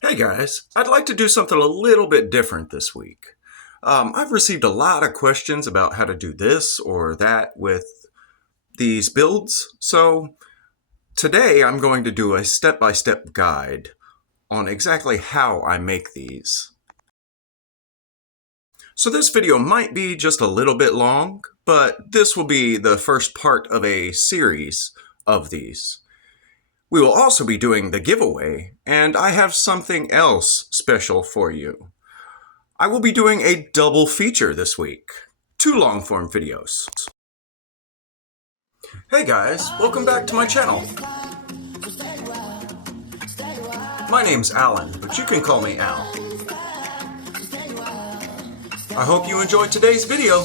Hey guys, I'd like to do something a little bit different this week. I've received a lot of questions about how to do this or that with these builds, so today I'm going to do a step-by-step guide on exactly how I make these. So this video might be just a little bit long, but this will be the first part of a series of these. We will also be doing the giveaway, and I have something else special for you. I will be doing a double feature this week. 2 long-form videos. Hey guys, welcome back to my channel. My name's Alan, but you can call me Al. I hope you enjoyed today's video.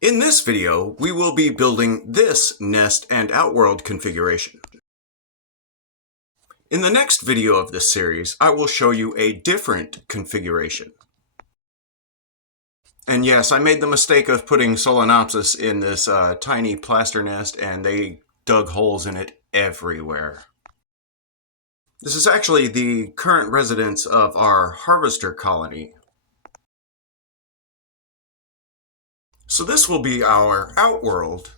In this video, we will be building this nest and outworld configuration. In the next video of this series, I will show you a different configuration. And yes, I made the mistake of putting Solenopsis in this tiny plaster nest, and they dug holes in it everywhere. This is actually the current residence of our harvester colony. So this will be our outworld.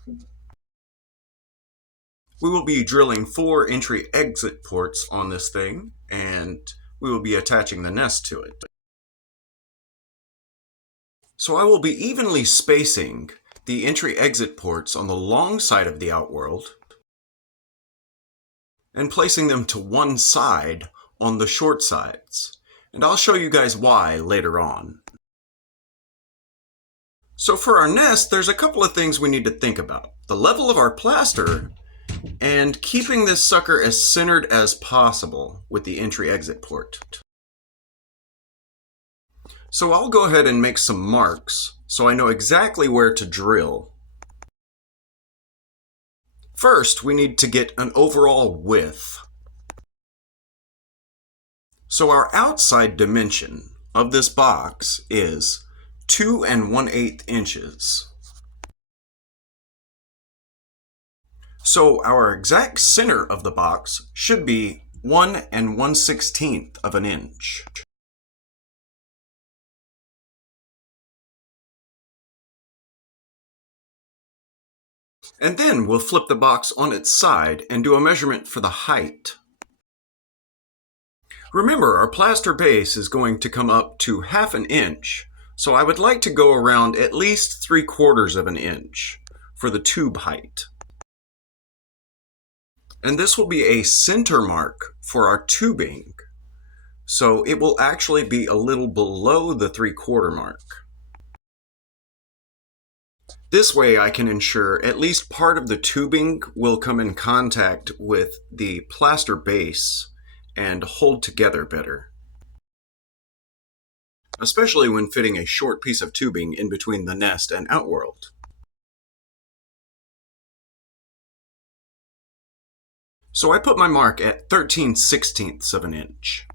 We will be drilling 4 entry-exit ports on this thing, and we will be attaching the nest to it. So I will be evenly spacing the entry-exit ports on the long side of the outworld and placing them to one side on the short sides. And I'll show you guys why later on. So for our nest, there's a couple of things we need to think about. The level of our plaster and keeping this sucker as centered as possible with the entry-exit port. So I'll go ahead and make some marks so I know exactly where to drill. First, we need to get an overall width. So our outside dimension of this box is 2 1/8 inches. So our exact center of the box should be 1 1/16 of an inch. And then we'll flip the box on its side and do a measurement for the height. Remember, our plaster base is going to come up to 1/2 inch, so I would like to go around at least 3/4 of an inch for the tube height. And this will be a center mark for our tubing, so it will actually be a little below the 3/4 mark. This way I can ensure at least part of the tubing will come in contact with the plaster base and hold together better, especially when fitting a short piece of tubing in between the nest and outworld. So I put my mark at 13/16 of an inch.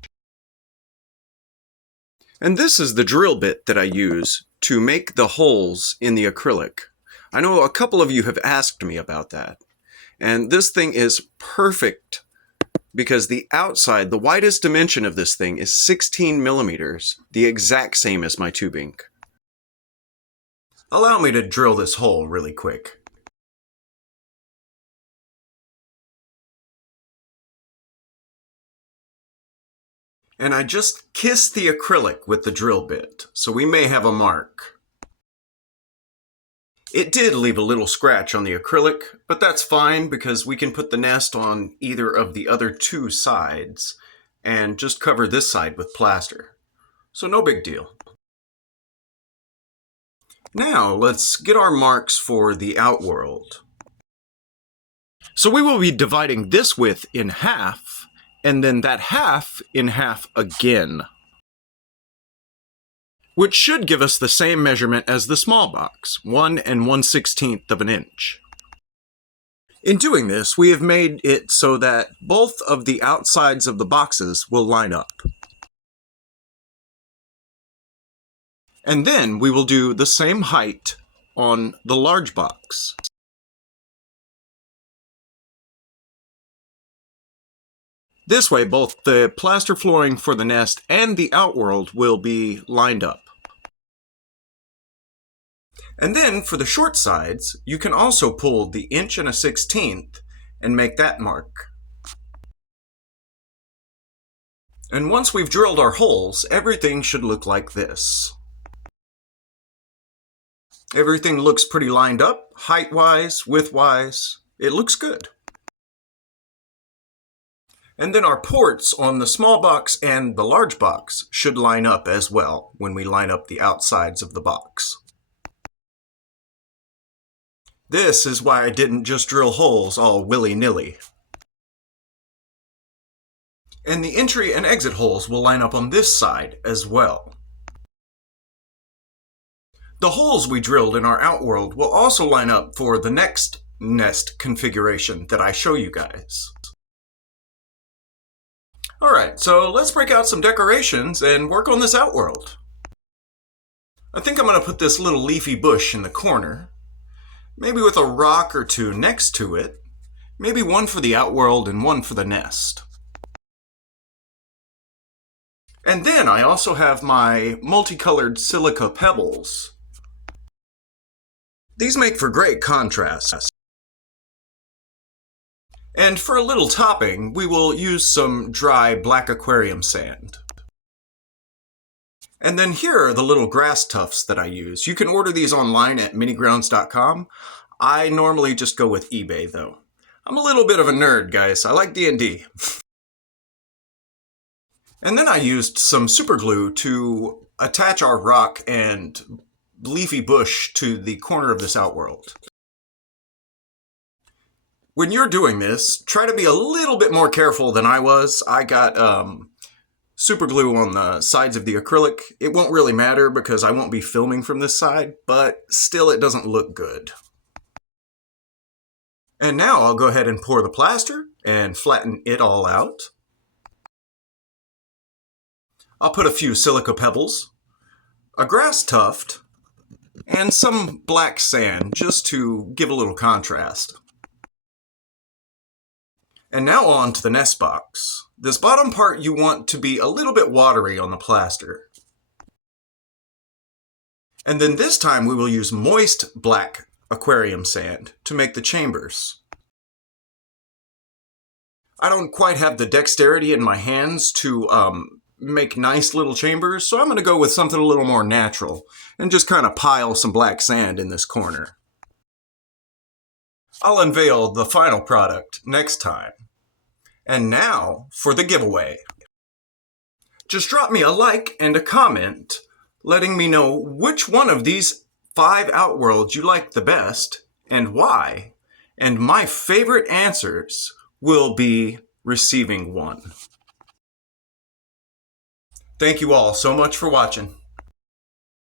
And this is the drill bit that I use to make the holes in the acrylic. I know a couple of you have asked me about that. And this thing is perfect because the outside, the widest dimension of this thing is 16 millimeters, the exact same as my tubing. Allow me to drill this hole really quick. And I just kissed the acrylic with the drill bit, so we may have a mark. It did leave a little scratch on the acrylic, but that's fine because we can put the nest on either of the other 2 sides and just cover this side with plaster. So no big deal. Now let's get our marks for the outworld. So we will be dividing this width in half, and then that half in half again, which should give us the same measurement as the small box, 1 1/16 of an inch. In doing this, we have made it so that both of the outsides of the boxes will line up. And then we will do the same height on the large box. This way, both the plaster flooring for the nest and the outworld will be lined up. And then for the short sides, you can also pull the 1 1/16 and make that mark. And once we've drilled our holes, everything should look like this. Everything looks pretty lined up, height-wise, width-wise. It looks good. And then our ports on the small box and the large box should line up as well when we line up the outsides of the box. This is why I didn't just drill holes all willy-nilly. And the entry and exit holes will line up on this side as well. The holes we drilled in our outworld will also line up for the next nest configuration that I show you guys. Alright, so let's break out some decorations and work on this outworld. I think I'm going to put this little leafy bush in the corner, maybe with a rock or two next to it, maybe one for the outworld and one for the nest. And then I also have my multicolored silica pebbles. These make for great contrast. And for a little topping, we will use some dry black aquarium sand. And then here are the little grass tufts that I use. You can order these online at minigrounds.com. I normally just go with eBay though. I'm a little bit of a nerd, guys. I like D&D. And then I used some super glue to attach our rock and leafy bush to the corner of this outworld. When you're doing this, try to be a little bit more careful than I was. I got super glue on the sides of the acrylic. It won't really matter because I won't be filming from this side, but still it doesn't look good. And now I'll go ahead and pour the plaster and flatten it all out. I'll put a few silica pebbles, a grass tuft, and some black sand just to give a little contrast. And now on to the nest box. This bottom part you want to be a little bit watery on the plaster. And then this time we will use moist black aquarium sand to make the chambers. I don't quite have the dexterity in my hands to make nice little chambers, so I'm going to go with something a little more natural and just kind of pile some black sand in this corner. I'll unveil the final product next time. And now for the giveaway. Just drop me a like and a comment letting me know which one of these 5 outworlds you like the best and why. And my favorite answers will be receiving one. Thank you all so much for watching.